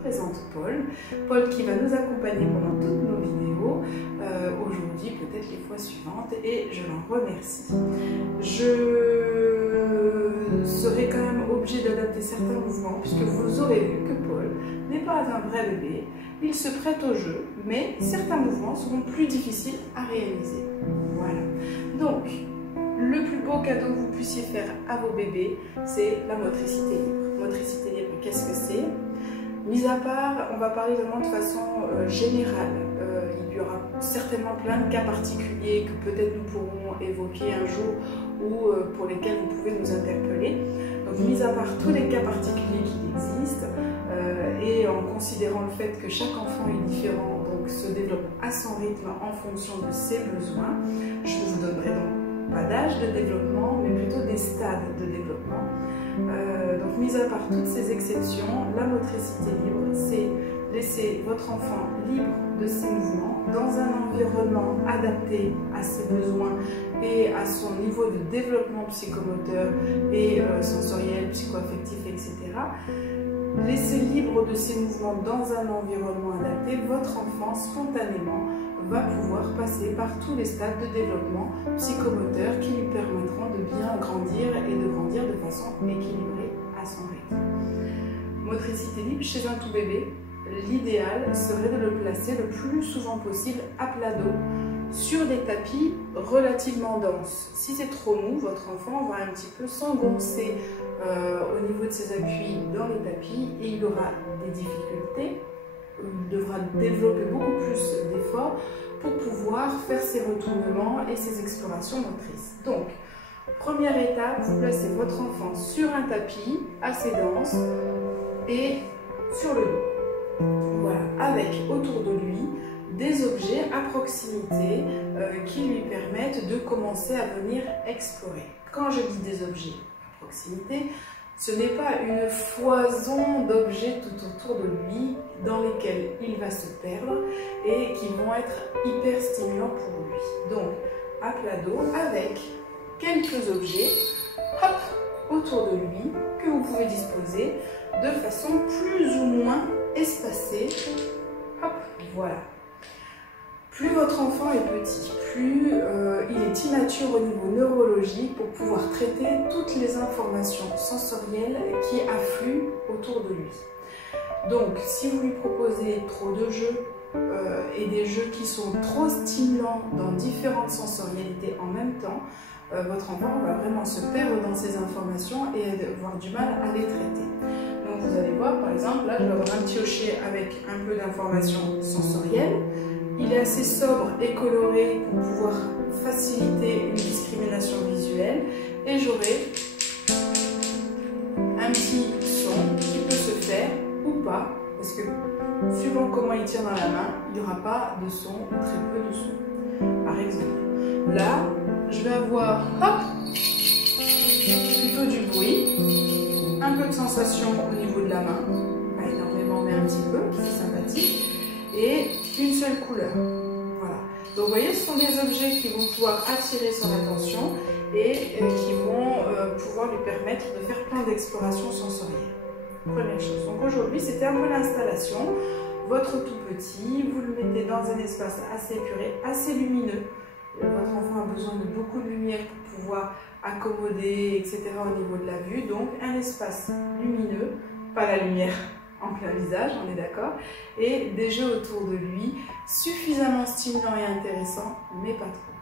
présente Paul. Paul qui va nous accompagner pendant toutes nos vidéos, aujourd'hui, peut-être les fois suivantes, et je l'en remercie. Je serai quand même obligée d'adapter certains mouvements, puisque vous aurez vu que Paul n'est pas un vrai bébé. Il se prête au jeu, mais certains mouvements seront plus difficiles à réaliser. Voilà. Donc, le plus beau cadeau que vous puissiez faire à vos bébés, c'est la motricité libre. Motricité libre, qu'est-ce que c'est? Mis à part, on va parler vraiment de façon générale. Il y aura certainement plein de cas particuliers que peut-être nous pourrons évoquer un jour ou pour lesquels vous pouvez nous interpeller. Donc, mis à part tous les cas particuliers qui existent, et en considérant le fait que chaque enfant est différent, donc se développe à son rythme en fonction de ses besoins, je ne vous donnerai donc pas d'âge de développement, mais plutôt des stades de développement. Donc, mis à part toutes ces exceptions, la motricité libre, c'est laisser votre enfant libre de ses mouvements dans un environnement adapté à ses besoins et à son niveau de développement psychomoteur et sensoriel, psychoaffectif, etc. Laissez libre de ses mouvements dans un environnement adapté, votre enfant spontanément va pouvoir passer par tous les stades de développement psychomoteur qui lui permettront de bien grandir et de grandir de façon équilibrée à son rythme. Motricité libre chez un tout bébé, l'idéal serait de le placer le plus souvent possible à plat dos sur des tapis relativement denses. Si c'est trop mou, votre enfant va un petit peu s'engoncer au niveau de ses appuis dans les tapis et il aura des difficultés. Il devra développer beaucoup plus d'efforts pour pouvoir faire ses retournements et ses explorations motrices. Donc, première étape, vous placez votre enfant sur un tapis assez dense et sur le dos. Voilà, avec autour de lui des objets à proximité qui lui permettent de commencer à venir explorer. Quand je dis des objets à proximité, ce n'est pas une foison d'objets tout autour de lui dans lesquels il va se perdre et qui vont être hyper stimulants pour lui. Donc, à plat dos, avec quelques objets hop, autour de lui que vous pouvez disposer de façon plus ou moins espacée. Hop, voilà. Plus votre enfant est petit, plus il est immature au niveau neurologique pour pouvoir traiter toutes les informations sensorielles qui affluent autour de lui. Donc, si vous lui proposez trop de jeux et des jeux qui sont trop stimulants dans différentes sensorialités en même temps, votre enfant va vraiment se perdre dans ces informations et avoir du mal à les traiter. Donc, vous allez voir, par exemple, là, je vais avoir un piocher avec un peu d'informations sensorielles. Il est assez sobre et coloré pour pouvoir faciliter une discrimination visuelle. Et j'aurai un petit son qui peut se faire ou pas, parce que suivant comment il tient dans la main, il n'y aura pas de son ou très peu de son. Par exemple, là, je vais avoir hop, plutôt du bruit, un peu de sensation au niveau de la main, pas énormément mais un petit peu, c'est sympathique. Et une seule couleur. Voilà. Donc vous voyez, ce sont des objets qui vont pouvoir attirer son attention et qui vont pouvoir lui permettre de faire plein d'explorations sensorielles. Première chose. Donc aujourd'hui, c'était un peu l'installation. Votre tout petit, vous le mettez dans un espace assez épuré, assez lumineux. Votre enfant a besoin de beaucoup de lumière pour pouvoir accommoder, etc. au niveau de la vue. Donc un espace lumineux, pas la lumière en plein visage, on est d'accord, et des jeux autour de lui, suffisamment stimulants et intéressants, mais pas trop.